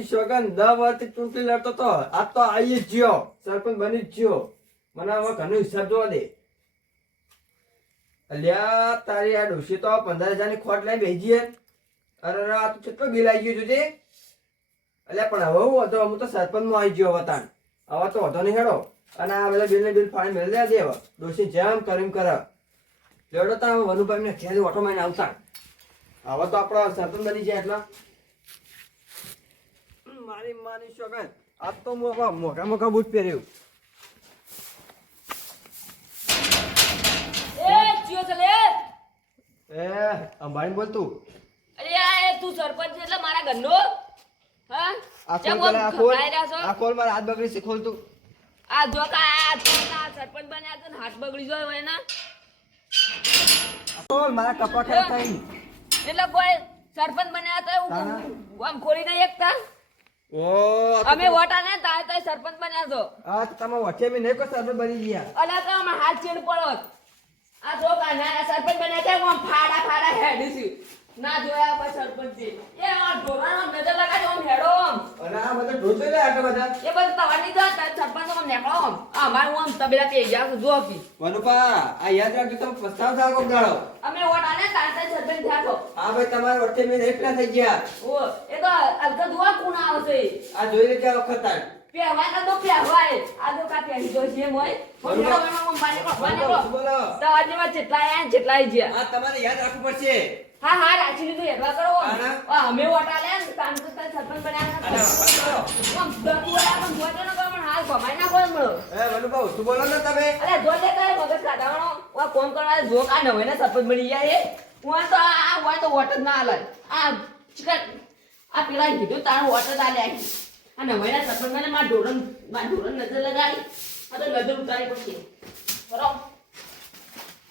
મારી સોગન 10 વર્ષથી ચૂંટણી લડતો તો આ તો આવી જ ગયો સરપંચ બની જ ગયો મને હવે ઘણો હિસાબ જોવા દે અલ્યા તારી આ ડોશી તો 15,000 ની ખોટ લઈને બેસી અરે આ તું કેટલો બિલ આવી ગયો જોજે અલ્યા પણ હવે હું હતો હું તો સરપંચ માં આવી ગયો વતાન હવે તો હતો નહીં હેડો અને આ બધા બિલ ફાળી મેળ દે હવે ડોશી જેમ કરીમ કરે લેડો તા વનુભાઈ ને ખેલી ઓટો મારીને આવતા હવે તો આપણો સરપંચ બની જાય એટલે મારી માની સોગન આજ તો મોટા મોટા બૂટ પહેર્યું અંબાણી બોલ તું અરે આ તું સરપંચ છે એટલે મારા ઘરનો હા આ કોલ મારા હાથ બગડી છે ખોલ તું આ જો કા સરપંચ બન્યા તો હાથ બગડી જાય એના કોલ મારા કપા ખેર થઈ એટલે કોઈ સરપંચ બન્યા તો આમ ખોલી નહીં એકતા ઓ અમે વોટા ને તાય તાય સરપંચ બન્યા છો આ તમે વચ્ચે મે નહીં કોઈ સરપંચ બની ગયા અલા તો અમે હાથ ચીડ પડો આ જો કા ના સરપંચ બન્યા છે આમ ફાડા ફાડા હેડી ના જોયા પછી સરપંચ છે એ આ ઢોરાનો નજર લગાજો આમ હેડો અને આ બધા ઢોસે લે આટલા બધા એ બધું તવાની તો સરપંચ આમ નેકળો આ મારું આમ તબેલા પે ગયા જો કી વનુપા આ યાદ રાખજો તમે પસ્તાવ થાવ કોક દાડો અમે વોટા ને તાય તાય સરપંચ થયા છો હા ભાઈ તમારા વચ્ચે મે એકલા થઈ ગયા ઓ એ તો અલકા દુઆ કોણ આવશે આ જોઈ લે કે વખત આ પહેવાય તો પહેવાય આ તો કા પહેરી જો છે મોય બોલો તો આજે માં જેટલા ગયા આ તમારે યાદ રાખવું પડશે હા હા રાખી લીધું એટલા કરો આના? અમે વોટા લે તાન તો સરપંચ બનાવ્યા આના પકડો આમ દતુઆ પણ વોટા ન કરો પણ હાલ ભમાઈ ના કોઈ મળો એ વનુપા તું બોલો ને તમે અરે જો લે કરે મગજ કાઢવાનો વા કોમ કરવા જો કા ન હોય ને સરપંચ બની જાય એ હું તો આ હોય તો વોટ જ ના આલે આ ચિકન આ પેલા કીધું તારું વોટ જ આલે આ ન હોય ને સરપંચ મને માર ઢોરણ નજર લગાડી આ તો નજર ઉતારી પડશે બરાબર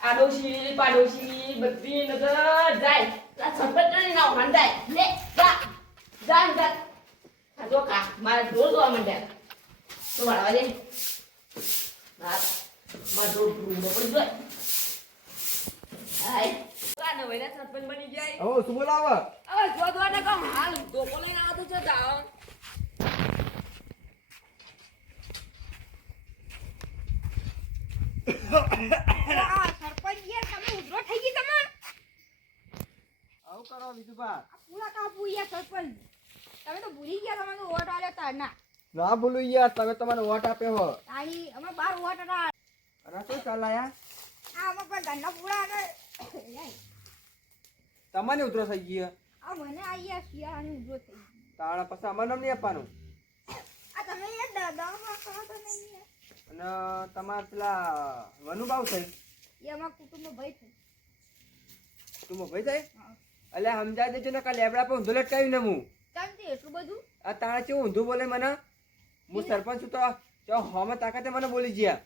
આડોશી પાડોશી બધી નજર જાય આ સરપંચ ના મંડાય લે જા જા આ જો કા મારે ઢોર જોવા મંડ્યા તો વાળવા દે હા માર ઢોર ઢૂંઢો પડી જાય હાય કા ન હોય ને સરપંચ બની જાય ઓ તું બોલાવો હવે જો દોને કહું હાલ ધોકો લઈને આવતો છે જાઓ સરપંચ યાર તમે ઉધરો થઈ ગઈ તમે આવું કરો વિજુભા પૂરા કાપુ યાર સરપંચ તમે તો ભૂલી ગયા તમે તો વોટ આલ્યો તાર ના ના ભૂલું યાર તમે તમારો વોટ આપ્યો હો તારી અમે 12 વોટ હતા અને શું ચાલાયા આ અમે કોઈ ધંધા પૂરા અને તમને ઉતરો થઈ ગયો આ મને આ યાર શિયાળાની ઉધરો થઈ ગઈ તાણા પછી અમારે નામ નહીં આપવાનું આ તમે યાર દાદામાં કહો તો નહીં યાર અને તમાર પેલા વનુભાવ થઈ એ અમારા કુટુંબનો ભાઈ છે તું ભાઈ થાય અલ્યા સમજાય દેજો ને કાલે લેબડા પર ઊંધો લટકાવી ને હું કેમ છે એટલું બધું આ તાણા કેવું ઊંધું બોલે મને હું સરપંચ છું તો હોમે તાકાતે મને બોલી ગયા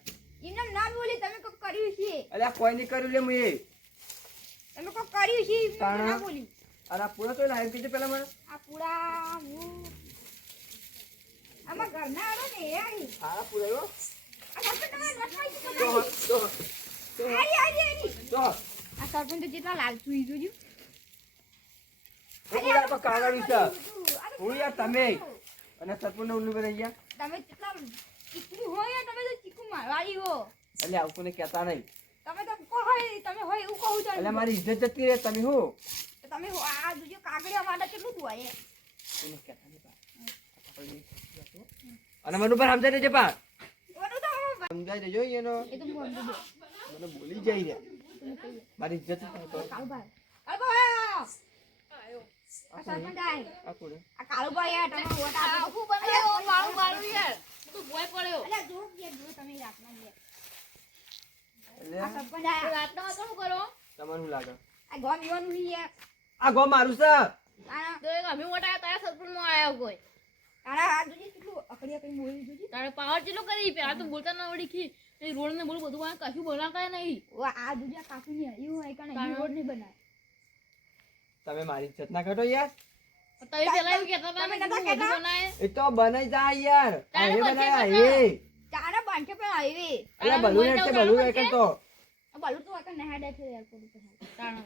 એમને ના બોલી તમે કોક કર્યું છે અલ્યા કોઈ નહીં કર્યું લે હું એ તમે કોક કર્યું છે એમને તાણા. ના બોલી અને આ પૂરા તો લાઈવ કીધું પેલા મને આ પૂરા હું આમાં ઘરના આવો ને એ આવી સારા પૂરા આવ્યો આ સરપંચ તમારે નખાઈ છે તો આરી આરી આરી તો આ સરપંચ તો જેટલા લાલચુ ઈ જોજો પૂરા તો કાગળ છે હું યાર તમે અને સરપંચ ને ઉલ્લુ બનાવી ગયા તમે કેટલા ચીકુ હોય તમે તો ચીકુ મારવાડી હો એટલે આવું કોને કહેતા નહીં તમે તો કો હોય તમે હોય એવું કહું છો એટલે મારી ઇજ્જત જતી રહે તમે હું તમે આ જોજો કાગળિયા માટે કેટલું હોય કોને કહેતા નહીં અને મને ઉપર સમજાઈ દેજે પા ઓનું તો સમજાઈ દેજો એનો એ તો હું સમજી મને બોલી જાય રે મારી ઇજ્જત થાય તો કાળુભાઈ કાળુભાઈ આ સરપંચ આય આ કોને આ કાળુભાઈ આ તમે વોટ આપો હું બનાવો મારું મારું યાર તું ભોય પડ્યો અલે જો કે જો તમે રાતના લે એટલે આ સરપંચ આયા રાતના શું કરો તમને શું લાગે આ ગોમ યોનું હી યાર આ ગો મારું છે આ તો અમે મોટા તારા સરપંચ માં આયા કોઈ તારા આ જોજી કેટલું અકડિયા કઈ મોરી જોજી તારે પાવર ચેલો કરી પેલા તો બોલતા ના આવડી કી એ રોડ ને બોલ બધું આ કશું બોલાતા નહીં ઓ આ જોજી કાકુ ની હયું હોય કણે રોડ નહીં બનાય તમે મારી ઇજ્જત ના કાઢો યાર તમે પેલા એવું કહેતા હતા તમે ને નતા બધું કહેતા? બનાય એ તો બનાઈ જાય યાર આ તારે એ પછી બનાયા બનાવ. એ ચાના બાંધે પણ આવી અલા બલૂન એટલે બલૂન એક તો બલુ તો આ નહાડે છે એરપોર્ટ પર તાણ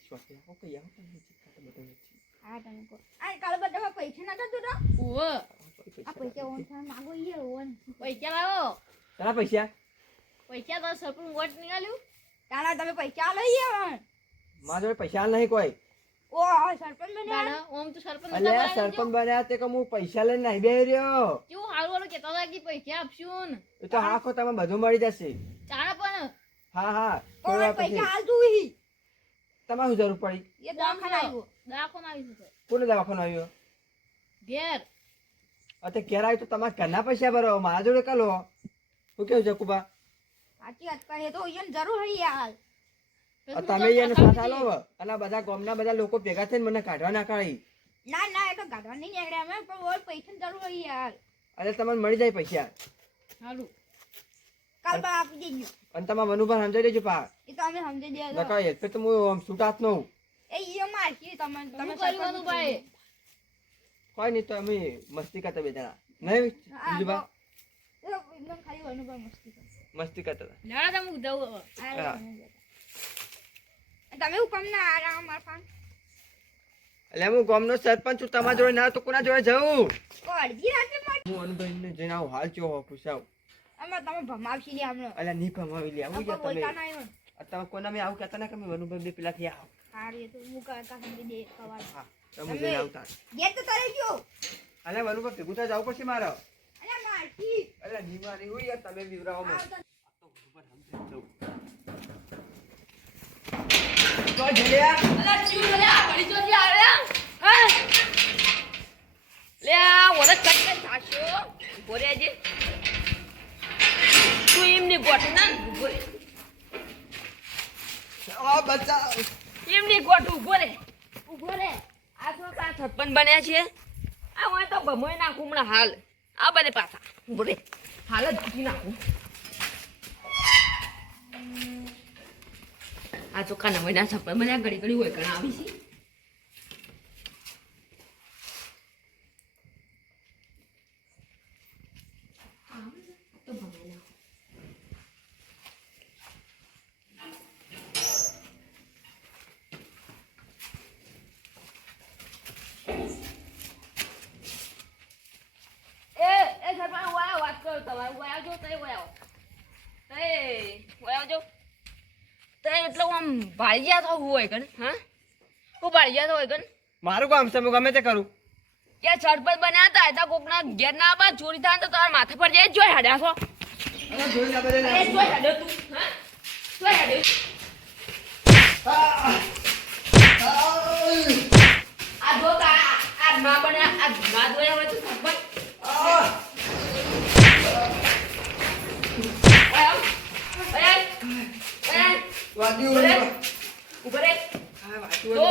શોખ યાર ઓકે યાર આ તમે કહો આ કાલે બધા પૈસા નતા જોતા ઓવો આ પૈસા ઓન થા માંગો ઈ ઓન પૈસા લાવો તારા પૈસા પૈસા તો સરપંચ વોટ નીકાળ્યું તારા તમે પૈસા લઈ આવ્યા મારા જોડે પૈસા હાલ નહીં કોઈ ઓ આ સરપંચ બન્યા દાડા ઓમ તો સરપંચ અલ્યા સરપંચ બન્યા તે કે હું પૈસા લઈને નહીં બેહી રહ્યો કેવું હારું હારું કહેતા હતા કે પૈસા આપશું ને એ તો આખો તમે બધું મળી જશે ચાણા પણ હા હા ઓ થોડી વાર પછી પૈસા હાલ તું તમારે શું જરૂર પડી એ દવાખાના આવ્યો દાખોમાં આવી છે કોને દવાખાનો આવ્યો ઘેર અત્યારે ઘેર આવ્યું તો તમારે ઘરના પૈસા ભરો મારા જોડે કાલો શું કેવું જકુબા સાચી વાત કહે તો એને જરૂર હઈ યાર તમે એને સાથ આલો હવે. અને આ બધા ગામના બધા લોકો ભેગા થઈને મને કાઢવા ના કાઢી ના ના એ તો ગાઢવા નહીં નીકળ્યા અમે પણ ઓર પૈસા જરૂર હઈ યાર એટલે તમને મળી જાય પૈસા હાલું કાલ પર આપી દેજો અને તમારા વનુભાઈ સમજાઈ દેજો પા એ તો અમે સમજી દે નકા એટલે તો હું આમ છૂટાત નવું એ ઈ મારકી તમે તમે કર્યું ભાઈ કોઈ નહીં તો અમે મસ્તી કરતા બે જણા નહીં બીજું બા એકદમ ખાલી અનુભવ મસ્તી કરે મસ્તી કરતા હતા. લેડા તમે જવું હવે. હા. તમે હું કમ ના આરામ માર પાન એટલે હું ગામનો સરપંચ છું તમારા જોડે ના તો કોના જોડે જવું ઓ અડધી રાતે માર હું અનુભાઈને જઈને આવું હાલ ચો પૂછાવ અમે તમે ભમાવશી લે અમને એટલે નહીં કમાવી લે આવું અમે ગયા બોલતા તમે નહીં તમે કોના મેં આવું કહેતા ને કે મેં વનુભાઈ બે પેલા થી આવો હારી એ તો હું કા સમજી દે સવાલ હા તમે જઈને આવતા ગે તો તારે જો અલે વનુભાઈ ભેગું થાય જવું પડશે મારે અરે મારકી એટલે નહીં મારી હોય યાર તમે બીવરાવો મને તો જલ્યા અલા ચૂ લે આ બળી ચોથી આવ્યા હા લે આ ઓરત કઈ થાશો બોરે જે તું એમની ગોઠ ના બોરે આ બચ્ચા એમની ગોઠ ઉભો રે આ તો કા સરપંચ બન્યા છે આ હોય તો ભમોય નાખું હમણાં હાલ આ બને પાછા ઉભો રે હાલ જ જીતી નાખું આ તો કાના મહિના સરપંચ બન્યા ઘડી ઘડી હોય ઘણા આવી છે તો ભમાઈ નાખું એ સરપંચ વાયા વાત કરો તમારે વાયા જો તઈ વાયા વાયા જો તઈ એટલે આમ ભાળિયા તો હોય કણ હા હું ભાળિયા તો હોય કણ મારું કામ છે હું ગમે તે કરું કે સરપંચ બન્યા હતા એટલે કોકના ઘેર ના બા ચોરી થાય તો તમારા માથા પર જાય જોઈ હાડ્યા છો અરે જોઈ લે બધે એ જોઈ હાડ્યો તું હા જોઈ હાડ્યો આ જો આ ના બન્યા આ ના જોયા હોય તો સરપંચ વાદી ઉભો રે હા વાદી તો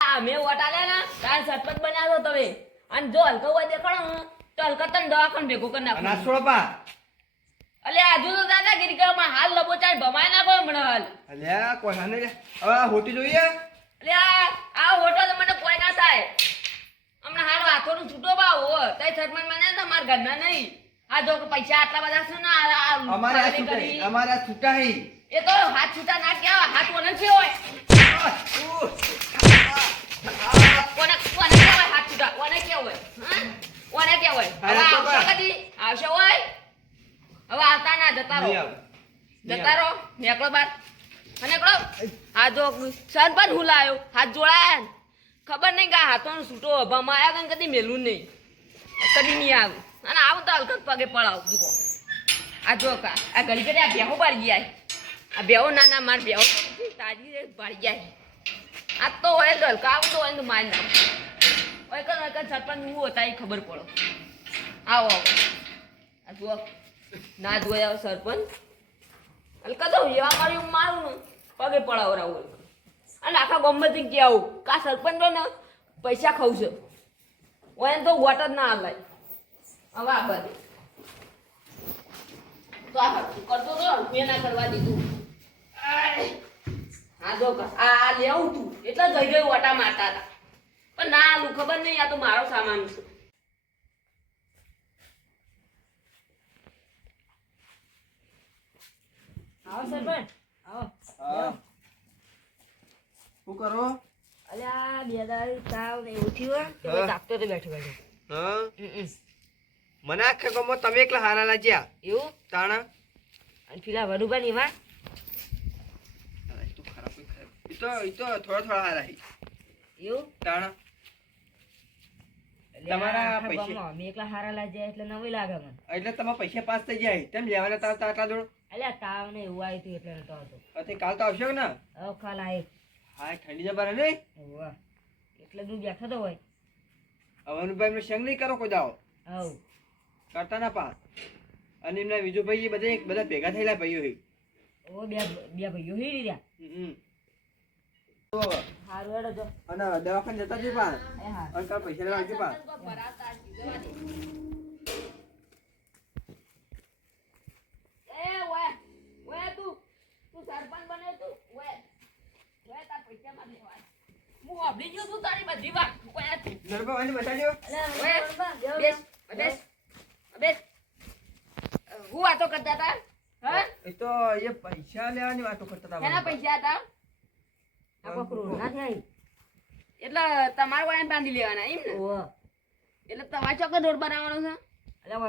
આ મે વટાલે ને તાર સરપંચ બન્યા છો તમે અને જો હલકો હોય દેખાડો ને તો હલકા તને દવાખાને ભેગો કરી નાખું નાસોડો પા અલે આજુ તો દાદાગીરી કરવામાં હાલ લબોચાર ભમાય નાખો હમણાં હાલ અલ્યા કોઈ હા નહીં લે હવે આ હોટી જોઈએ અલે આ હોટો તો મને કોઈ ના થાય હમણાં હાલ હાથોનું છૂટો ભાવ હો તઈ સરપંચ બન્યા તો મારા ઘરના નહીં આ જો પૈસા આટલા બધા છે ને અમારે આ છૂટા હી, અમારે આ છૂટા હી. એ તો હાથ છૂટા ના કહેવાય હાથ ઓને છે હોય કોને કોને કહેવાય હાથ છૂટા કોને કહેવાય હા કોને કહેવાય હવે હા, તો આવશે કદી આવશે હોય હવે આવતા ના જતા નહીં રહો આવું. નહીં જતા રહો નીકળો બાર અને નીકળો આ જો સરપંચ હું લાયો હાથ જોડાયા ને. ખબર નહીં કે આ હાથોનો છૂટો ભમાયા કઈ કદી મેલું નહીં કદી નહીં આવું અને આવું તો હલકત પગે પડાવ જુઓ આ જો આ ઘડી ઘડી આ બેહો પાડી ગયા આ બેહો નાના માર બેહો તાજી પાડી ગયા આ તો હોય તો હલકા આવું તો હોય તો મારી નાખ હોય કર સરપંચ હું હતા એ ખબર પડો આવો આ જુઓ ના જોયા સરપંચ હલકા તો એવા મારી મારું ને પગે પડાવરાવું અને આખા ગમતી કે આવું કા સરપંચ ને પૈસા ખાવ છે હોય તો વોટ જ ના હાલાય હવે આ બધે તો આ કરતો તો મેં ના કરવા દીધું હા જો આ લેવું તું એટલે જઈ ગયું વટા મારતા હતા પણ ના આલું ખબર નહીં આ તો મારો સામાન છે આવો સરપંચ આવો હા. શું કરો અલ્યા બે બે દાડી તાવ ને એવું થયું કે હા. તાપતો તો બેઠો બેઠો હા હમ. મને આખા ગામમાં તમે એકલા હારા લાગ્યા એવું તાણા અને પેલા વડુબા ની એમાં ઈ તો ખરાબ ઈ ખરાબ. ઈ તો થોડા હારા હી એવું તાણા એટલે તમારા આખા પૈસે- ગામમાં અમે એકલા હારા લાગ્યા એટલે નવી લાગે મને એટલે તમારા પૈસા પાસ થઈ જાય તેમ લેવાના તાવ આટલા દોડો અલ્યા તાવ ને એવું આવ્યું હતું એટલે નતો આવતો અતે કાલ તો આવશો ને હવે કાલ આય હા ઠંડી જબર ને વાહ એટલે હું બેઠો તો હોય અવનભાઈ નો સંગ નહીં કરો કોઈ દાવો હવ કરતા ના પા અને એમના બીજું ભાઈ એ બધા ભેગા થયેલા ભાઈઓ હી ઓ બે ભાઈઓ હીરી રહ્યા હમ. તો હારું હેડો જો અને દવાખાને જતા જઈ પા એ હા અને કાલ પૈસા લેવા આવજો પા તું સરપંચ બને તું ઓય તાર પૈસા માં લેવા હું આપડી ગયો તું તારી બધી વાત ઓય નરબા વાંચી બતાડ્યો બેસ હું વાતો કરતા હતા હા એ તો એ પૈસા લેવાની વાતો કરતા હતા એના પૈસા હતા એટલે તમારે વાયન બાંધી લેવાના એમ ને એટલે તમારે ચોક્કસ રોડ બનાવવાનો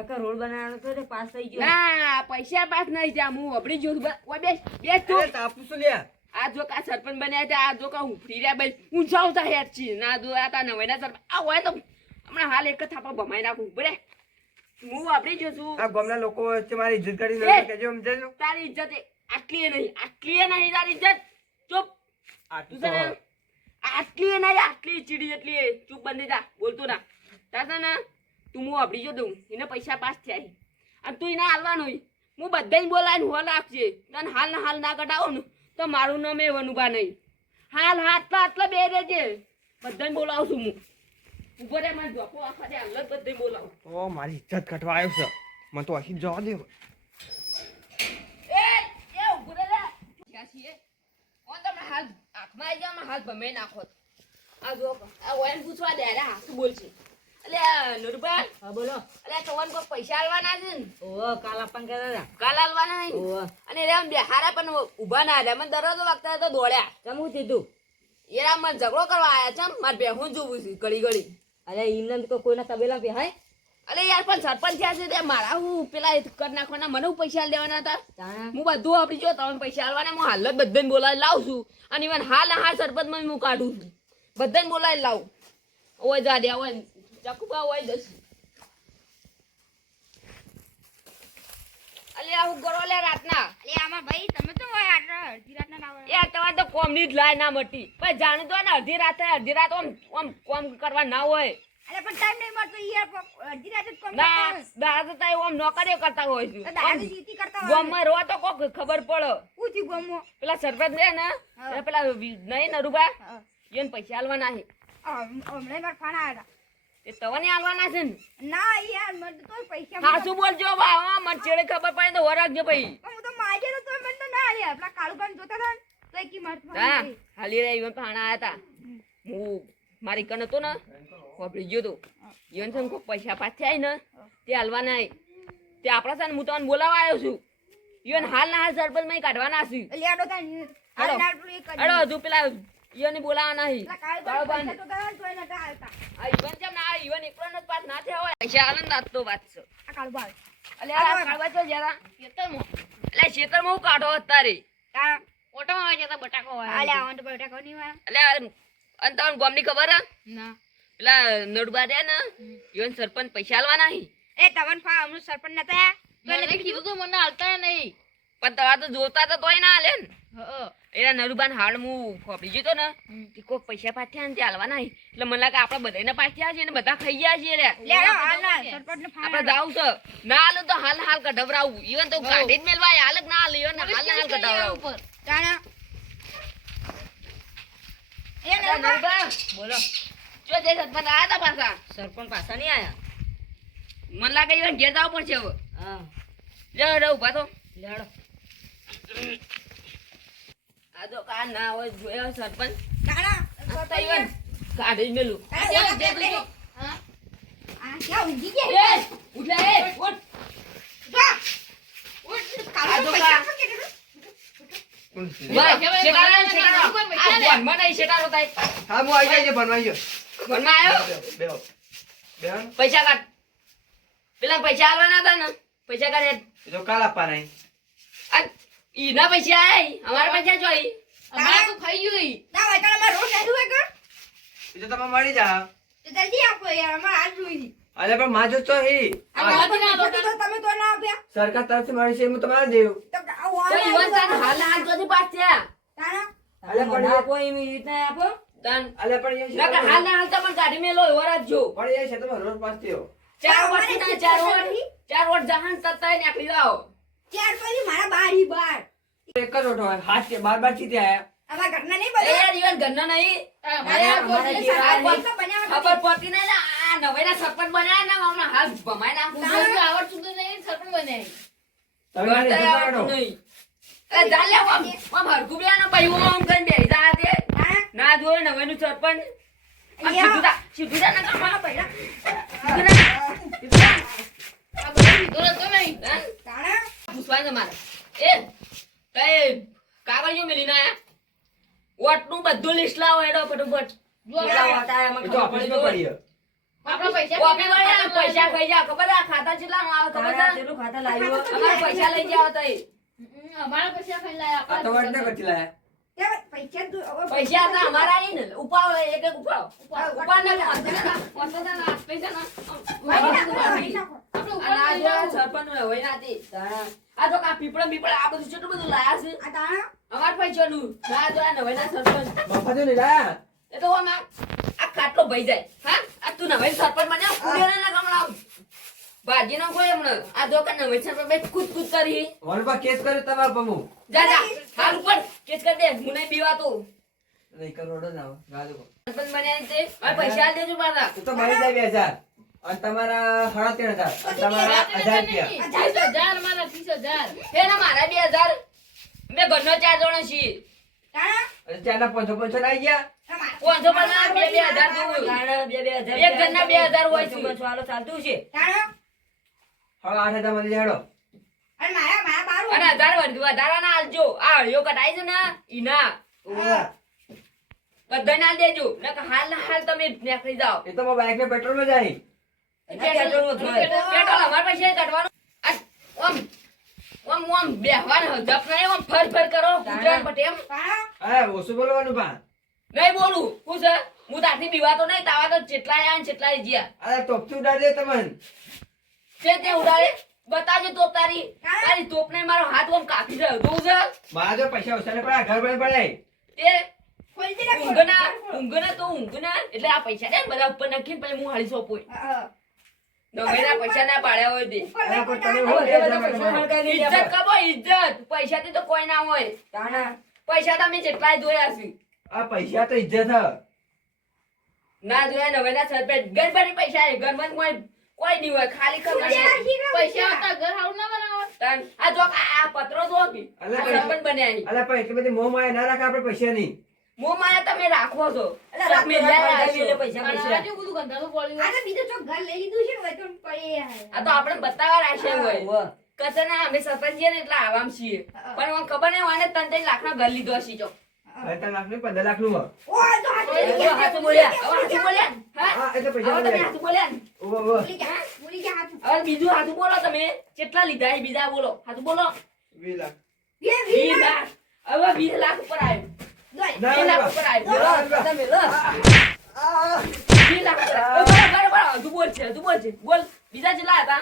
છે રોડ બનાવવાનો તો તે પાસ થઈ ગયો ના પૈસા પાસ નહીં જા હું અબડી જો ઓય બેસ તું અરે તાપુ શું લ્યા આ જો કા સરપંચ બન્યા છે આ જો કા હું ફરી રહ્યા ભાઈ હું જાઉં તા હેડ છી ના જો આ તા નવાઈના સરપંચ આ હોય તો હમણાં હાલ એક જ થાપા ભમાઈ નાખું બરે હું આપડી જો છું આ ગામના લોકો વચ્ચે મારી ઇજ્જત કરી એ! કેજો સમજાજો તારી ઇજ્જત આટલી નહીં તારી ઇજ્જત ચૂપ તું છે ને આટલી નહીં આટલી ચીડી એટલી ચૂપ બંધી જા બોલતો ના તાતા ના તું હું આપડી જો દઉં એને પૈસા પાસ થયા છે. અને તું એને હાલવાનો હું બધાને બોલાવીને હોલ આપશે તને હાલ ના હાલ ના કટાવો ને તો મારું નામ એ વનુભા નહીં હાલ આટલા બે રહેજે બધાને બોલાવું છું હું ઉભો રે મને જોખો આખા દે હાલ બધાને બોલાવું ઓ મારી ઇજ્જત ઘટવા આવ્યો છે મને તો અહીં જવા દે એ ઉભો રે ક્યાં છીએ ઓન તમે હાલ આંખમાં આવી જાવ હાલ ભમે નાખો આ જો આ ઓયન પૂછવા દે રે હાસુ બોલ છે અલે નુરબા હા બોલો અલે તવન કો પૈસા આલવાના છે ને ઓ કાલ આપણ કહેતા કાલ આલવાના નહીં ઓ અને રેમ બે હારા પણ ઊભા ના રહ્યા મને દરરોજ વખતે તો દોડ્યા ચમું કીધું એરા મને ઝઘડો કરવા આયા છે માર બે હું જોવું છું ઘડી અરે ઈનંદ કો કોઈના તબેલા બે હાય અરે યાર પણ સરપંચ થયા છે તે મારા હું પેલા કર નાખવાના મને હું પૈસા દેવાના હતા હું બધું આપડી જો તમે પૈસા આલવાના હું હાલ જ બધાને બોલાવી લાવું છું અને ઇવન હાલ સરપંચ માં હું કાઢું છું બધાને બોલાવી લાવું ઓય જા દે ઓય ચકુબા ઓય દસ અલે આ હું કરો લે રાતના અલે આમાં ભાઈ તમે તો હોય આટલા અડધી રાતના ના આવે યાર તમારે તો કોમ ની જ લાય ના મટી ભાઈ જાણે તો ને અડધી રાત આમ કોમ કરવા ના હોય અલે પણ ટાઈમ નહીં મળતો યાર અડધી રાતે જ કોમ ના કરતા હોય. દાદા તો તાઈ ઓમ નોકરીઓ કરતા હોય છે તો દાદી જીતી કરતા હોય ગામમાં રહો તો કોક ખબર પડે પૂછી ગમો પેલા સરપંચ ને હા. અને પેલા નહીં નરુબા હા. એને પૈસા આલવાના છે હમણાં મારા ફાણા આવ્યા તે તવને આલવાના છે ને હતા. ના યાર મને તો પૈસા હા શું બોલજો બા મને ચેડે ખબર પડે તો વરાગજો ભાઈ પણ હું તો માજે તો મને તો ના આલ્યા પેલા કાળુ કાન જોતા હતા ને તો એક કી મારતો હા હાલી રે ઈવન પાણા આયા હતા હું મારી કન હતો ને વાપરી ગયો તો ઈવન છે કોઈ પૈસા પાછા આવી ને તે હાલવાના આય. તે આપણા છે ને હું તમને બોલાવા આવ્યો છું ઈવન હાલ ના હાલ સરપંચ માં કાઢવાના છું એટલે આડો થાય હાલો. હાલ પેલું એક જ અડો હજુ પેલા ઈવન બોલાવાના હી પેલા કાળુ કાન પૈસા જોતા હતા ને તો એ નતા હાલતા આ ઈવન કેમ ના ઈવન એકલો જ પાસ ના થયા હોય પૈસા આનંદ આપતો વાત છે આ કાળુ ભાઈ અલે આ કાઢવા ચો જરા ખેતરમાં એટલે ખેતરમાં હું કાઢો અત્યારે આ ઓટોમાં આવે છે બટાકો હોય આલે આવન તો બેઠા કોની વા એટલે અને તમને ગોમની ખબર હે ના પેલા નડબા રહ્યા ને ઈવન સરપંચ પૈસા આલવાના હી એ તવન ફા અમૃત સરપંચ નતા તો એને કીધું તો મને હાલતા નહીં પણ તમારે તો જોતા તો તોય ના હાલે ને એના નરુબાન હાલ હું ફોપડી જતો ને કે કોઈ પૈસા પાછ્યા ને તે હાલવાના હી એટલે મને લાગે આપણે બધાને પાછ્યા છે ને બધા ખાઈ ગયા છીએ રે લે હાલ ના સરપંચ ને ફા આપણે જાવ છે ના હાલ તો હાલ કઢવરાવું ઈવન તો કાઢી જ મેલવાય હાલ જ ના હાલ ઈવન હાલ કઢવરાવું તાણા એ અલા નરબા નરુબા બોલો જો જે સરપંચ આયા તા પાછા સરપંચ પાછા નહીં આયા મને લાગે ઈવન ઘેર જવું પડશે હવે હા લે ઉભા તો લેડો આ તો કા ના હોય જોયો સરપંચ તાણા આ ઈવન કાઢી જ મેલું આ ક્યાં ઊંઘી ગયા એ ઉઠ લે એ ઉઠ જા ઉઠ કાળુ આ જો પૈસા કા. આપો કે વાહ, શેટારો, શેટારો. આ ભણમાં નહીં, શેટારો થાય. હા હું આવી જાય ભણવા ગયો ભણમાં આવ્યો? બેહો બેહો ને. પૈસા કાઢ. પેલા પૈસા આલવાના હતા ને, પૈસા કાઢ હેડ. એ તો કાલ આપવાના છે. આ ઈના પૈસા આય, અમારા પૈસા જોઈ. અમારે તો ખાઈ ગયું ઈ. ના હોય તો અમારે રોજ નહીં હોય કર એ તો તમે મળી જાઓ. તો જલ્દી આપો યાર અમારે હાલ જોઈ અરે પણ માજો તો હી આ તમે તો ના આપ્યા સરકાર તરફથી મળી છે હું તમારે દેવું. તો આવું તો online ઈવન તાન હાલ હાલ જોતી પાસ છે. તારા અલે પણ એ- આપો એવી રીતના આપો. તાન અલે પણ એ છે નકર હાલ ના હાલતા પણ કાઢી મેલો એવો રાખજો. પણ એ છે તો રોજ પાસ થયો. 4 વર્ષ ના 4 વર્ષ 4 વર્ષ જહાન તતાય નીકળી જાઓ. ચાર પછી મારા બારી બાર એક જ ઓટો હોય. હાથ કે બાર બાર ચીતે આયા. અમારા ઘરના નહીં એ બધા યાર ઈવન ઘરનો નહીં. અમારે આ અમારે કોઈ જેવા સારા નહીં. તો બનાવવા ખબર પડતી નહીં ને આ નવાઈના સરપંચ બનાયા ને હમણાં હાલ ભમાઈ નાખું છું. કોઈ આવડતું તો નહીં, સરપંચ બન્યા. તમે મારી કરતાંય ઇજ્જત આવડતું કાઢો. નહીં. એ જા લે આમ હરખું બેનો ભાઈ આમ કરીને બેહી જા તે. તારા ના જોયે નવાઈનું સરપંચ. આમ અહીંયા. સીધું જા ના કામ પૈડા. સીધું જા. આ બધો લીધો નતો નહીં. હા? તારા પૂછવાનું છે મારે. એ કઈ કાગળિયો મેલીને આયા? વોટનું બધું લિસ્ટ લાવો એડો ફટાફટ. જો કેટલા આપણે વોટ આયા એ એમાં તો ખબર ઓફિસમાં પડી પડી આપણા પૈસા કોપી વાળા પૈસા ખાઈ જા ખબર આ ખાતા કેટલાનું આવે ખબર છે? અમારા પૈસા લઈ જાવ તઈ. અમારા પૈસા ખાઈ લાયા, આ તો આપણા વાટ ના કરતી લાયા. કે પૈસા તું હવે પૈસા તો અમારા આઈ ને ઉપાડો એક એક ઉપાડો. ઉપાડ. ઉપાડ ને પૈસા ના મારી નાખો, મારી નાખો. આપણે ઉપર અને આ લઈ જો જાઓ. સરપંચ નું હોય નાતી. આ તો કા પીપળા પીપળા આ બધું કેટલું બધું લાયા છે. આ તારા અમાર પૈસાનું. આ જો આ નવાઈના સરપંચ. મફત નહીં લાયા. એ તો આમાં આ ખાટલો ભઈ જાય. હા? આ તું નવાઈ સરપંચ બન્યા કુડેને ના ગમલા. ભાજી નો કોઈ હમણાં. આ જો કે નવાઈ સરપંચ બે કૂદ કૂદ કરી. વનપા કેસ કર્યો તમારા પમુ. જા જા. હાલ ઉપર કેસ કરી દે. હું નહીં બીવાતો. નહીં કરોડો ના આવે. ગાજો કો. સરપંચ બન્યા તે આ પૈસા આલ દેજો પાછા. એ તો મળી જાય 2000. અને તમારા 13,500. અને તમારા 1000 રૂપિયા. 30,000 અમારા 30,000. હે ના મારા 2000. મેં ઘરનો 4 જણો છીએ. તારા અને ચારના 500 આવી ગયા. તમારા પાંચસો પણ ના, 2,000 જોવું. એક જણના 2,000 હોય છે. તારા હવે 8,000 મળી જાય હેડો. અને મારા બારું અને 1000 વધારાના આલજો. આ હળિયો કટાઈ છે ને ઈના બધાને આલ દેજો. નકર હાલ ના હાલ તમે નીકળી જાઓ. એ તો બાઈક ને પેટ્રોલ માં જાય. પેટ્રોલ અમારા પૈસા કાઢવાનું. આ ઓમ બેહવાનું જપ નહીં. ઓમ ફર ફર કરો. ગુજરાત પટેમ તારા હા ઓછું બોલવાનું પા. નહીં બોલું. હું છે હું તારથી બીવાતો નહીં. તાવા તો જેટલા આયા ને જેટલા જ્યાં અરે ટોપથી ઉડાડી દે તમને. છે તે ઉડાડે. બતાવજો તોપ તારી. તારી તોપ ને મારો હાથ ઓમ કાપી જાય. જોવું છે મારા જો પૈસા ઓછા ને પડ્યા ઘર પડે. તે ખોલતી ને ઊંઘના તો ઊંઘના એટલે આ પૈસા ને બધા ઉપર નાખીને પછી હું હાલી સોપોય. નવેના પૈસા ના પાડ્યા હોય તે. અરે પણ તમે હું 2000 ઇજ્જત કબો ઇજ્જત. પૈસાથી તો કોઈ ના હોય. પૈસા તો અમે જેટલાય જોયા છે. આ પૈસા તો ઇજ્જત હ. ના જોયા નવેના સરપંચ ગરબાની પૈસા એ ગરબાન કોઈ નહીં હોય. ખાલી કમાઈ પૈસા હતા ઘર હારું ના બનાવો. તન આ જો આ પત્રો જો કે અલા આ સરપંચ બન્યા અહીં. અલા પણ એટલી બધી મોહ માયા ના રાખે આપણે પૈસા નહીં. મોં માયા તમે રાખો છો. અલા, તમે જ્યાં રાખશો. અને આ જો બધું ગંધારું પડ્યું. આ તો બીજો ચોક ઘર લઈ લીધું છે ને વચન પડી આ તો આપણે બતાવવા રાખ્યા હોય. કચના અમે સરપંચ છીએ ને એટલે આવામ છીએ. પણ મને ખબર નહીં વાને 3 લાખનો ઘર લીધો હશે જો. 3 લાખ નહીં 15 લાખ નું હ. ઓ આ તો હાથ હવે હાથું બોલ્યા. હવે હાથું બોલ્યા. હા? હા એટલે પૈસા હવે તમે મળી હાથું બોલ્યા ને. જાય. ઓહો ઓહો. ભૂલી ગયા હાથ હવે બીજું હાથું બોલો તમે. કેટલા લીધા છે બીજા બોલો. હાથું બોલો. 20 લાખ. 20 લાખ. હવે 20 લાખ ઉપર આવ્યું. ના 20 લાખ ના ઉપર ના. આવ્યું. 20 લાખ ઉપર આવ્યું. બરાબર. હાથું બોલ છે. હાથું બોલ છે. બોલ. બીજા કેટલા હતા?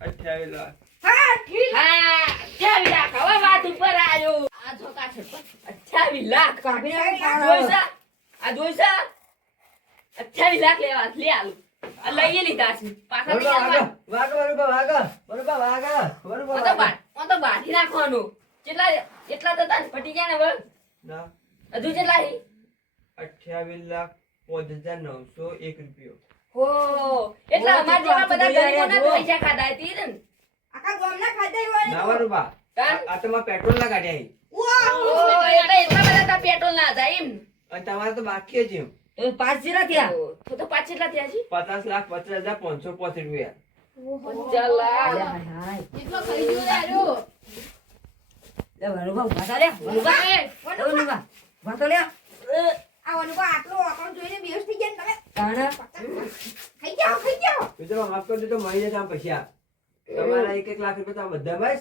28 લાખ. હા ઠીક હા 28 લાખ. હવે વાત ઉપર આવ્યો. આ જો કા છે પણ 28 લાખ. જોઈશા? આ જોઈશા? 28 લાખ લેવા લે આલુ. આ લઈ લીધા છે. પાછા નહીં આવવા. આ તો બાંધી નાખવાનું. કેટલા થતા ને પટી ગયા ને હવે. હજુ કેટલા છે? 28 લાખ 5,901 રૂપિયો. હો એટલા અમાર જેવા બધા ગરીબોના પૈસા ખાધા હતી ને. આખા ગામના ખાધા હોય ને. 90 રૂપિયા. આ તો મારા પેટ્રોલ ના કાઢ્યા છે. ઓ એટલે એટલા બધા તાર પેટ્રોલ ના હતા એમ. અને તમારે તો બાકી જ એમ. તો 5 કેટલા થયા છે? 50,50,505 રૂપિયા. ચલા. એટલો ખાઈ ગયો યાર. એ વનુભા ઉભા થા લે વનુભા એ, એ વનુભા ઉભા તો લે આ વનુભા આટલો આંકડો જોઈને બેહોશ થઈ ગયા ને તમે. તાણે ખાઈ જાઓ, ખાઈ જાઓ. મિત્રો માફ કરજો તો મળી જતા પૈસા તમારા 1 લાખ રૂપિયા તો બધામાં જ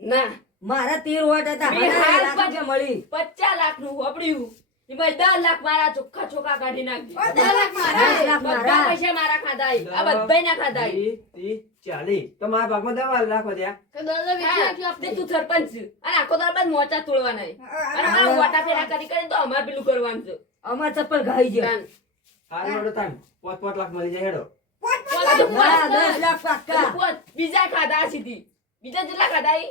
ના મારા 13 વોટ હતા બે મને હાલ લાખ રૂપિયા મળી 50 લાખનું હોપડ્યું એમાં 10 લાખ મારા ચોખ્ખા ચોખ્ખા કાઢી નાખી ઓ, 10 લાખ મારા. 10 લાખ બધા મારા પૈસા મારા ખાધા આ બધાય ના ખાધા 30, 40 તો મારા ભાગમાં તમારે રાખો ત્યાં તો દોડો વેચી નાખ્યો તે આપણે. તું સરપંચ છે અને આખો દાડો બાદ મોચા તોડવાના છે. અને મારા મોટા ફેરા કરી કરીને તો અમારે પેલું કરવાનું છે અમાર ચપ્પલ ખાઈ ગયો તાન. હાલ વડો તાન 5 લાખ મળી જાય હેડો ના 10 લાખ પાક્કા પોત બીજા ખાધા સીધી બીજા કેટલા ખાધા ઈ?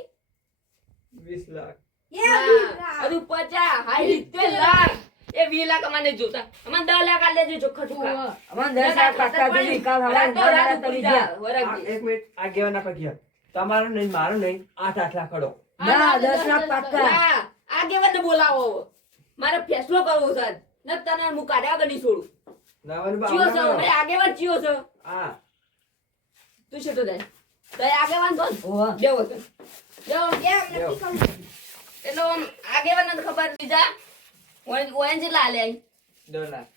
20 લાખ હજુ 50 હાઈ 70 લાખ એ 20 લાખ અમારે જોતા અમારે 10 લાખ આલે છે ચોખ્ખા ચોખ્ખા અમાર 10 લાખ પાક્કા જોઈ કાલ હવારે રાતો રાત તરી ઉતરી ગયા જા, વરખ આ દી. 1 મિનિટ આ ગેવાના પગ્યા તમારું નહીં મારું નહીં 8 લાખ ખડો ના 10 લાખ પાક્કા ના, આગેવાનને બોલાવો હવે. મારે ફેસલો કરવો છે આજ. ન તને હું કાઢ્યા વગર નહીં છોડું. નાવાનું ચિયો છે બાવન હવે આગેવાન ચિયો છે હા તું છેટો જાય તય આગેવાન કોણ ઓવા દેવો છે દેવો દેવો. એટલે આમ આગેવાનને તો ખબર બીજા ઓયન જેટલા આલે આઈ 2 લાખ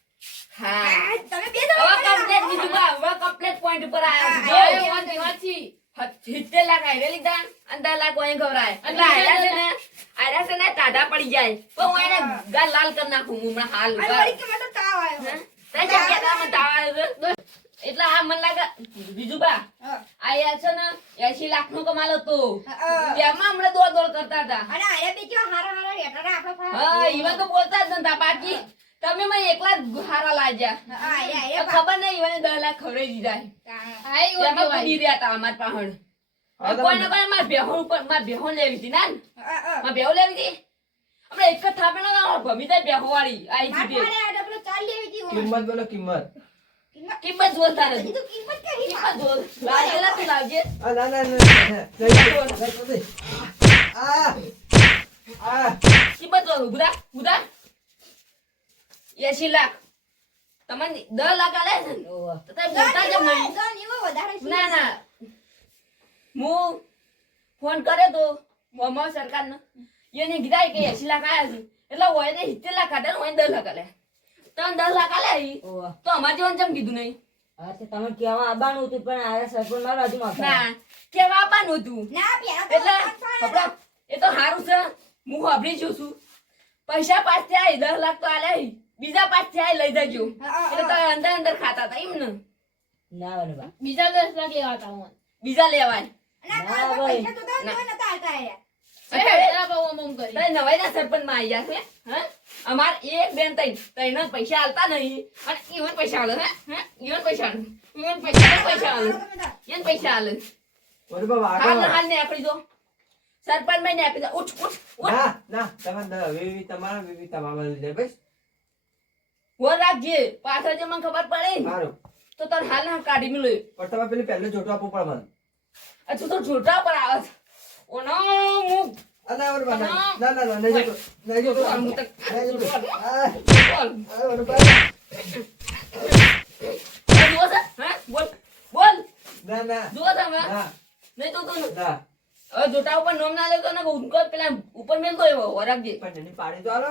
હા તમે બે હવે કમ્પ્લેટ બીજું બા હવે કમ્પ્લેટ પોઈન્ટ ઉપર આયા એ જો વાંચી, વાંચી. 70 લાખ આયરે લીધા અને 10 લાખ ઓયન ખવરાય એટલે આયરા છે ને ટાઢા પડી જાય પણ હું એને ગાલ લાલ કરી નાખું હું હમણાં હાલ અને વળી કે મને તો તાવ આવ્યો. તને કેમ કહેતા મને તાવ આવ્યો છે? એટલે આ મને લાગે બીજું બા હા. આ યાર છે ને 80 લાખ નો કમાલ હતો હા. તેમાં હમણાં દોડ કરતા હતા અને આયા બે કેવા હારા હારા રેટારા આપણા પાસે. હા ઈવન તો બોલતા જ નતા બાકી તમે મને એકલા જ હારા લાગ્યા હા, આયા, તો આયા ખબર નહીં ઈવને 10 લાખ ખવડાવી દીધા બા. હા, એ તેમાં વાંચી, કૂદી રહ્યા હતા અમાર પાહણ હા, કોઈ ને કોઈ માર બેહોણ ઉપર માર બેહોણ લેવી હતી ના હા, હા. માર બેહો લેવી હતી આપણે એક જ થાપે ના ભમીતા બેહો વાળી આઈ માર હતી પાસે આ ડબલો ચાલ લેવી હતી હું. કિંમત બોલો કિંમત કિંમત જોતા હજી નથી તો કિંમત કહી. કિંમત જો લાગેલા તું લાવજે આ ના ના ના આ આ કિંમત જો બુધા બુધા 80 લાખ તમને 10 લાખ આલે છે ને ઓવા તો તમે બોલતા જ નહીં ગણ એવો વધારે છે. ના ના હું ફોન કર્યો તો મોમો સરકારને એને કીધા કે 80 લાખ આયા છે એટલે હોય ને 70 લાખ આલે હોય 10 લાખ આલે તમે 10 લાખ આલે ઓવા તો અમારે જેવાનું ચમ કીધું નહીં આ તે તમે કેવા આબાનું હતું પણ આ સરપંચ મારો હજુ માથા ના કેવા આપવાનું હતું ના પેલા તો એટલે કપડા એ તો સારું છે હું વાપરી છું છું પૈસા પાસ થયા 10 લાખ તો આલે બીજા પાસ થયા લઈ જજો એટલે તો અંદર અંદર ખાતા હતા એમ ને ના વનુભા બીજા 10 લાખ લેવા હતા હું. બીજા લેવાય ના કાલ પૈસા તો દો નતા આલતા આયા. જરા બહુ અમમ કરી. તઈ નવાઈના સરપંચમાં આવી ગયા છે હા અમાર એક બેન તઈને પૈસા આલતા નહીં અને ઈવન પૈસા આલે હે ઈવન પૈસા આલે ઈવન પૈસા આલે ઈવન પૈસા આલે બોલો બાબા હાલ આગળ હાલ ને આપી દો સરપંચ માં ને આપી દો ઉઠ ઉઠ ઉઠ ના ના તમારે વીવી તમારા વીવી તમારા લે બસ હો રાખજે પાછળ જે મને ખબર પડે ને, સારું તો તને હાલ ના કાઢી મેલો પણ તમે પેલી પહેલું જોટો આપવું પડે મને આ તું તો છોટા પર આવે છે ઓનો હું આ ના બરોબર ના ના ના ના નહીં જોતો નહીં જોતો હું તો નહીં જોતો આ બોલ આ બરોબર જુઓ છે હા બોલ બોલ ના ના જુઓ છે હવે ના નહીં તો તું ના હવે જોટા ઉપર નોમ ના લેતો ને ઉનકો પેલા ઉપર મેલ દો એવો વરાગજે પણ એની પાડી તો આલો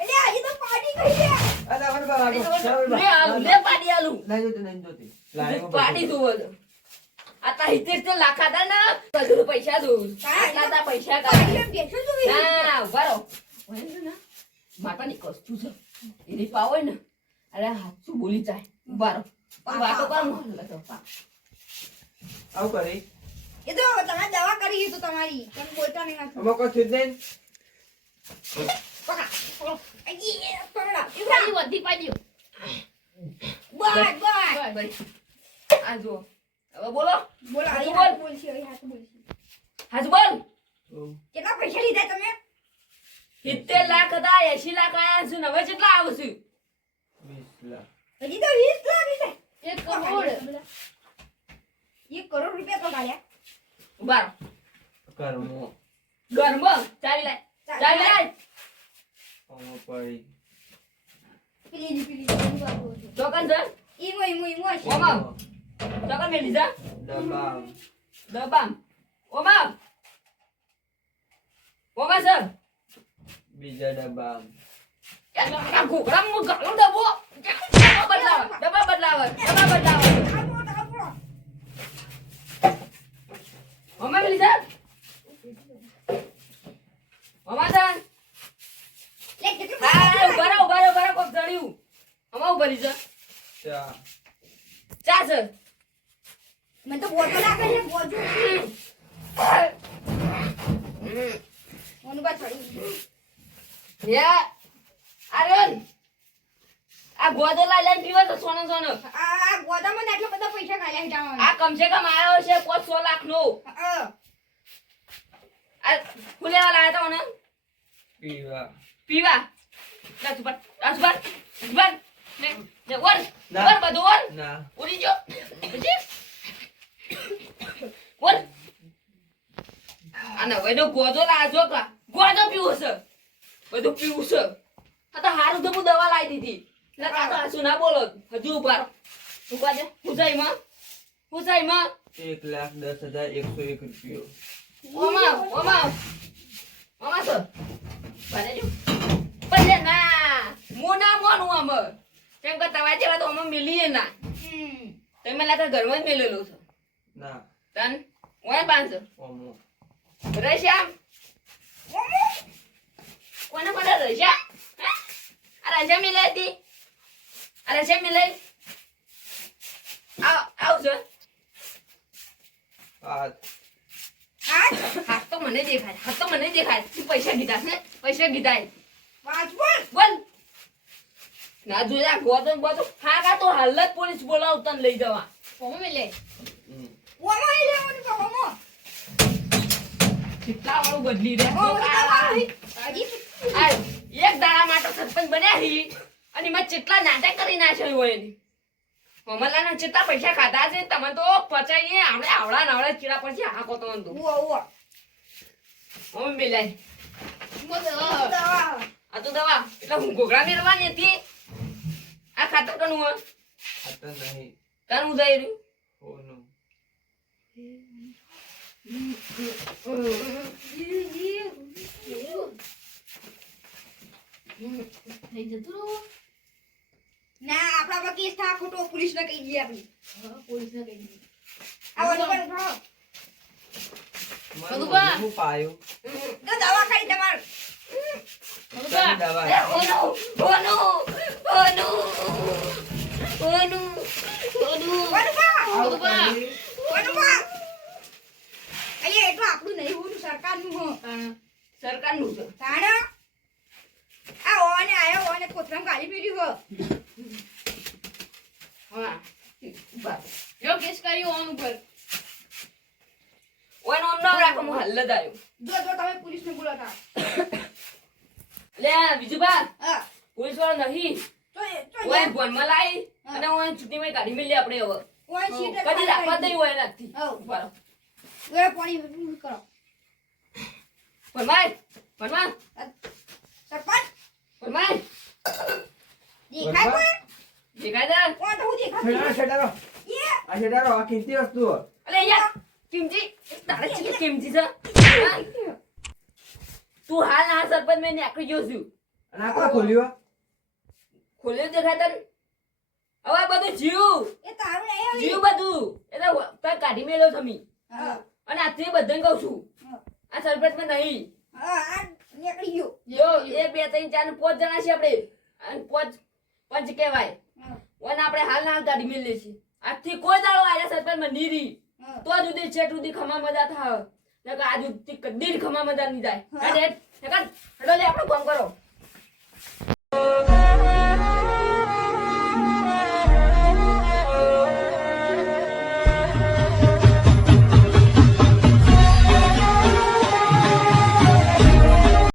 એટલે હજી તો પાર્ટી કરી છે. આ ના બરોબર આગળ લે આલુ લે પાડી આલુ નહીં જોતી નહીં જોતી લાઈવ પાડી તું બોલ આતા હિતેર તે લાખ આતા ના બધું પૈસા દઉં આટલા તા પૈસા પાર્ટી કાઢ એમ બેસો છો ઈ. ના ઉભારો માતાની કસ્તું છે એની પાવ હોય ને અરે હાચું બોલી જાય ઉભારો વાતો કર આવું કરી એ તો તમે દવા કરી તો તમારી તમે બોલતા નહીં આટલું. અમુક કોઈ થયું જ નહીં પકડ, પકડો. અજી, એ પકડો. પાડી વધી પાડ્યો. બસ, બસ. આ જો હવે બોલો બોલો, હાચું અહીં બોલ. હાથ બોલશે, અહીં હાથ બોલશે. હાચ બોલ કેટલા પૈસા લીધા તમે 70 લાખ હતા 80 લાખ આયા છે ને હવે કેટલા આવશે 20 લાખ હજી તો 20 લાખ લીધા. 1 કરોડ. 1 કરોડ રૂપિયા તો કાઢ્યા. ઉભારો કર્મો ગરમ ચાવી લાય ચાવી લાય અમુક પડી પેલી બાબુ છે. ચોકન છે ઈમો છે. ઓમા ચોકન મેલી જા ડબ્બા દબામ ઓમા ઓમાં સર બીજા ડબ્બા આ ઘોઘરામાં ગાળો ડબ્બો ડબ્બા બદલાવ ઓમાં પેલી સર ઓમાં સર લે કેટલું હા ઉભા રહો કોક જડ્યું ઓમાં ઉભા રહી સર ચા ચા સર મને તો બોજો લાગે છે બોજો ઓનું બા છડી આર્યન આ ગોદો લાઈ પીવા તો સોનો આ ગોદામાં આટલા બધા પૈસા કાઢ્યા જાવ આ કમસે કમ આવ્યો છે 500 લાખ નો આ ફુલેવા લાયા તા ઓને પીવા દસ બાર ને વર બધું વર ના ઉડી જો પછી વર આને વેડો ગોદો લાજો કા ગોદો પીવું છે બધું પીવું છે આ તો હારું તો હું દવા લાવી દીધી એટલે કા તો આસુ ના બોલો હજુ ઉભા દે પૂજાઈમાં 1,10,101 રૂપિયો ઓમાં સર બને જો પલે ના મો ના મોનું આમ કેમ કે તવા જેવા તો અમે મિલીએ ના તમે લાતા ઘરમાં જ મેલેલો છે ના તન ઓય 500 ઓમો રશ્યામ કોને રશ્યા આ રશ્યા મિલાઈ હતી આ રશ્યા મિલાઈ આવ સર હાથ હાથ તો મને દેખાય તું પૈસા કીધા છે પૈસા કીધા પાંચ બોલ બોલ ના જોયા ગોતો હા કા તો હાલ જ પોલીસ બોલાવ તને લઈ જવા કોમ મિલે ઓમાં ઈ લેવાનું તો ઓમાં કેટલા વાળું બદલી રે હજી આ એક દાડા માટે સરપંચ બન્યા હી અને મેં કેટલા નાટક કરી નાખ્યો હોય એની કમલાના કેટલા પૈસા ખાધા છે તમે તો પચાઈએ આપણે આવડા ચીડા પછી હાકો તો તો ઉવા મમ્મી મિલાય દવા આ તો દવા એટલે હું ઘોઘરા મેળવાની હતી આ ખાતર કનું હોય ખાતર નહીં તારું ઉદાઈ રહ્યું ઓનું થઈ જતું રહો ના આપણા પર કેસ થા ખોટો પોલીસને કહી દઈએ આપણી પોલીસ ને કહી દીધું આવવાનું પણ ખાઓ ભગવાન. હું પાયું તો દવા ખાઈ તમાર તારી દવા વનવા ભગવાન. વનવા અయ్యે એટલું આપણું નહીં હોનું સરકારનું હો સરકારનું છે તાણ આ ઓને આયો ઓને કોથરામ ગાલી પીડી હો હા બસ જો કેસ કર્યું ઓન ઉપર ઓનો આમ ના રાખો હું હાલ જ આવ્યો જો તમે પોલીસને બોલાતા લે બીજું બા હા પોલીસ વાળો નહીં તો ઓય ભોનમાં લાઈ અને ઓય છૂટીમાં કાઢી મેલી આપણે હવે ઓય સીટ કદી રાખવા દઈ હોય નથી હો બરાબર ઓય પાણી કરો ભણવાય સરપંચ ભણવાય દેખાય કોઈ દેખાય દે કોણ તો હું દેખાતું છેડારો યે આ છેડારો આ કિંમતી વસ્તુ અલે યાર કિમજી તારે ચીકી કિમજી છે હા? તું હાલ ના સરપંચ મેં નાખી ગયો છું અને આ કોણ ખોલ્યો ખોલ્યો દેખાય તને હવે બધું જીવ એ તારું નહીં જીવ બધું એટલે તાર કાઢી મેલો તમે હા અને આજથી બધાને કહું છું આ સરપંચ માં નહીં હા આ નીકળી ગયો જો 1 2 3 4 ને 5 જણા છે આપણે અને પંચ કહેવાય હા અને આપણે હાલ ના હાલ ગાડી મેલી છે આજથી કોઈ દાડો આયા સરપંચ માં નીરી હા તો સુધી છેટ સુધી ખમા મજા થાવ નકર આજ સુધી કદી ખમા મજા નહીં જાય હા. હેડ હેડ હેડ લે આપણે કામ કરો